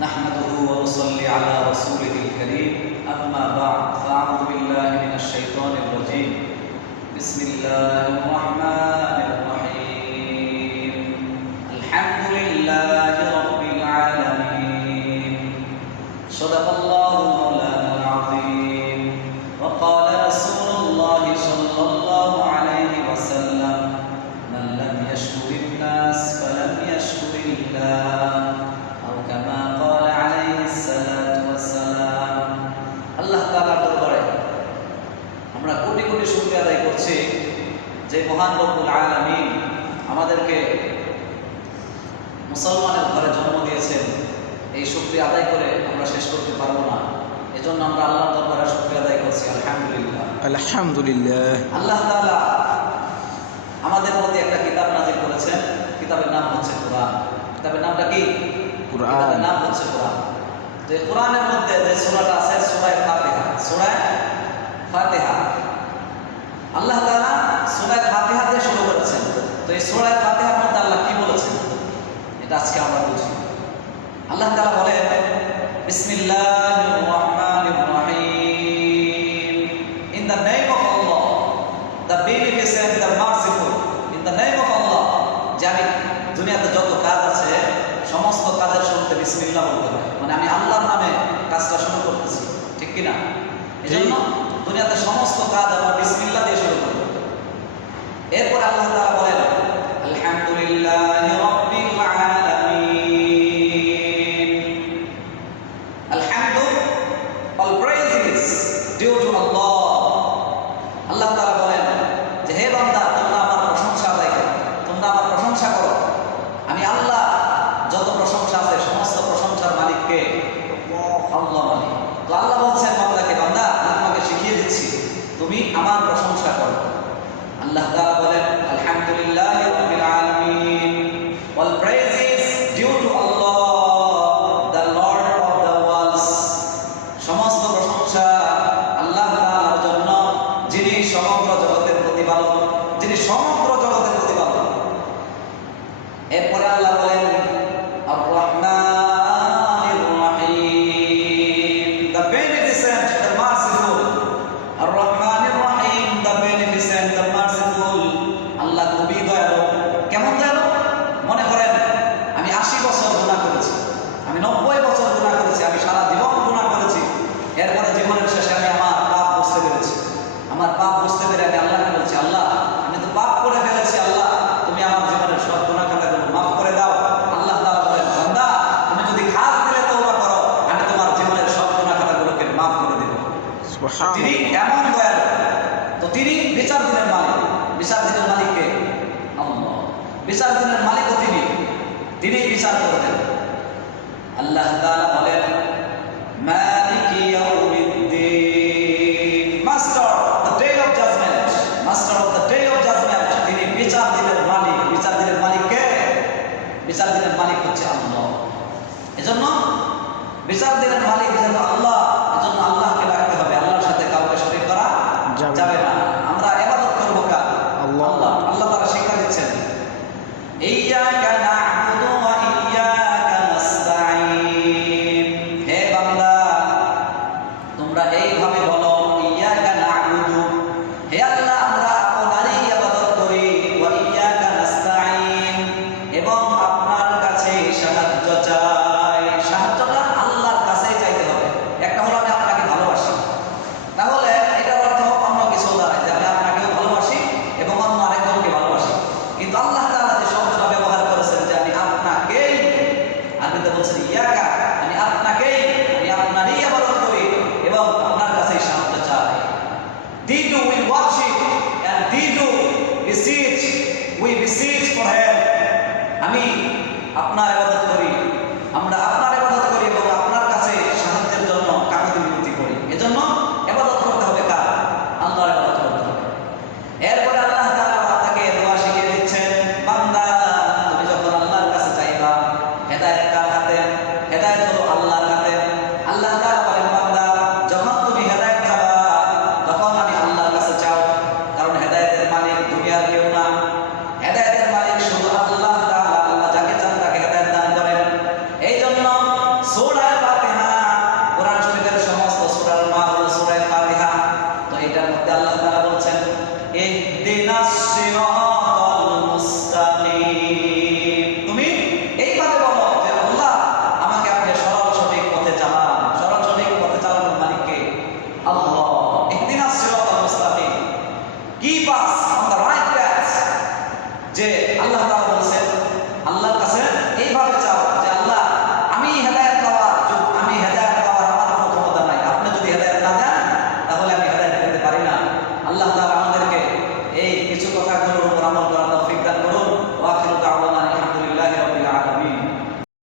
نحمده ونصلي على رسوله الكريم أما بعد فأعوذ بالله من الشيطان الرجيم بسم الله الرحمن الرحيم الحمد لله رب العالمين صدق الله مولانا العظيم وقال رسول الله صلى الله عليه وسلم من لم يشكر الناس فلم يشكر الله أو كما قال عليه الصلاة والسلام আল্লাহ তাআলার দরবারে আমরা কোটি কোটি শুকরিয়া আদায় করছি যে মহান রব্বুল আলামিন আমাদেরকে মুসলমানের ঘরে জন্ম দিয়েছেন। এই শুকরিয়া আদায় করে আমরা শেষ করতে পারবো না, এজন্য আমরা আল্লাহর দরবারে শুকরিয়া আদায় করছি। আলহামদুলিল্লাহ আলহামদুলিল্লাহ। আল্লাহ তাআলা আমাদের মধ্যে একটা কিতাব নাযিল করেছেন। কিতাবের নাম হচ্ছে কোরআন। কিতাবের নামটা কি? কোরআন। কিতাবের নাম হচ্ছে কোরআন। যে কোরআনের মধ্যে যে সূরাটা আছে সূরা ফাতিহা, সূরা ফাতিহা আল্লাহ তাআলা সূরা ফাতিহা দিয়ে শুরু করেছেন। তো এই সূরা ফাতিহার মধ্যে আল্লাহ কি বলেছেন এটা আজকে আমরা বুঝি। আল্লাহ তাআলা বলেন বিসমিল্লাহির রহমানির রহিম in the name of Allah the beneficent the merciful in the name of Allah. যে আমি দুনিয়াতে যত কাজ আছে সমস্ত কাজের শুরুতে বিসমিল্লাহ বলতে হয়, মানে আমি আল্লাহর নামে কাজটা শুরু করতেছি, ঠিক কিনা? এজন্য দুনিয়াতে সমস্ত কাজ আমরা বিসমিল্লাহ দিয়ে শুরু করব। এরপর আল্লাহ তাআলা বলেন আলহামদুলিল্লাহি রাব্বিল আলামিন। আলহামদু all praise is due to Allah. আল্লাহ তাআলা বলেন যে হে বান্দা তোমরা আমার প্রশংসা আদায় করো, তোমরা আমার প্রশংসা করো। আমি আল্লাহ যত প্রশংসা আছে সমস্ত প্রশংসার মালিককে আল্লাহ মালিক। তো আল্লাহ বলছেন বান্দাকে, বান্দা আমি তোমাকে শিখিয়ে দিচ্ছি তুমি আমার প্রশংসা করো। আল্লাহ তাআলা বলেন আলহামদুলিল্লাহি রাব্বিল আলামিন all praise is due to Allah the Lord of the worlds. সমস্ত প্রশংসা আল্লাহ তাআলার জন্য যিনি সমগ্র জগতের প্রতিপালক, যিনি সমগ্র জগতের প্রতিপালক। এরপরে আল্লাহ বলেন আর রহমানির রহিম the beneficent the merciful আর রহমানির রহিম the beneficent the merciful। আল্লাহ খুবই দয়ালু। কেমন দয়ালু? মনে করেন আমি 80 বছর গুনাহ করেছি, আমি 90 বছর গুনাহ করেছি, আমি সারা জীবন গুনাহ করেছি। এরপরে জীবনের শেষে আমি আমার পাপ বুঝতে পেরেছি। আমার পাপ বুঝতে পেরে আমি আল্লাহকে বলছি, আল্লাহ আমি তো পাপ করে ফেলেছি, আল্লাহ তুমি আমার জীবনের সব গুনাহ খাতাগুলো মাফ করে দাও। আল্লাহ তাআলা বলেন বান্দা তুমি যদি খাস দিলে তওবা করো আমি তোমার জীবনের সব গুনাহ খাতাগুলোকে মাফ করে দেব। সুবহানাল্লাহ। তিনি এমন দয়ালু। তো তিনি বিচার দিনের মালিক। বিচার দিনের মালিক কে? আল্লাহ। বিচার দিনের মালিকও তিনি বিচার করবেন। আল্লাহ তাআলা বলেন মালিকি ইয়াউমিদ্দিন, master the day of judgement, master of the day of judgement. তিনি বিচার দিনের মালিক। বিচার দিনের মালিক কে? বিচার দিনের মালিক হচ্ছে আল্লাহ। এজন্য বিচার দিনের মালিক যেন আল্লাহ, এজন্য আল্লাহকে ডাকতে হবে, আল্লাহর সাথে কাউকে শরীক করা যাবে না। আমরা ইবাদত করব কার? আল্লাহ। আল্লাহ তাআলা শিক্ষা দিচ্ছেন ইয়্যাকা না'বুদু ওয়া ইয়্যাকা নাস্তাঈন। হে বান্দা তোমরা এইভাবে বলো ইয়্যাকা না'বুদু, হে আল্লাহ আমরা আপনারই ইবাদত করি, ওয়া ইয়্যাকা নাস্তাঈন এবং আপনার কাছে সাহায্য চাই। সাহায্যটা আল্লাহর কাছেই চাইতে হবে। একটা হলো আমি আপনাকে ভালোবাসি, তাহলে এটার অর্থ অন্য কিছু দাঁড়ায় যে আমি আপনাকেও ভালোবাসি এবং অন্য আরেকজনকে ভালোবাসি। কিন্তু আল্লাহ তাআলা যে শব্দটা ব্যবহার করেছেন যে আমি আপনাকেই, আরবিতে বলছেন ইয়াকা, আমি আপনাকেই, আমি আপনারই ইবাদত করি এবং আপনার কাছেই সাহায্য চাই। Thee do we worship and thee do beseech, we beseech for help. আমি আপনার ইবাদত করি, আমরা আপনার ইবাদত করি এবং আপনার কাছে সাহায্যের জন্য কাকুতি মিনতি করি। এজন্য ইবাদত করতে হবে কার? আল্লাহর ইবাদত করতে হবে। এরপরে আল্লাহ তাআলা আপনাকে দোয়া শিখিয়ে দিচ্ছেন, বান্দা তুমি যখন আল্লাহর কাছে চাইবা হেদায়েত কার হাতে? হেদায়েত সূরা ফাতিহা, কোরআন শরীফের সমস্ত সূরার মা হলো সূরা ফাতিহা। তো এটার মধ্যে আল্লাহ তাআলা বলছেন ইহদিনাস সিরাতাল মুস্তাকিম। তুমি এইভাবে বলো যে আল্লাহ আমাকে আপনি সরল সঠিক পথে চালান। সরল সঠিক পথে চালানোর মালিক কে? আল্লাহ। ইহদিনাস সিরাতাল মুস্তাকিম। কি পাস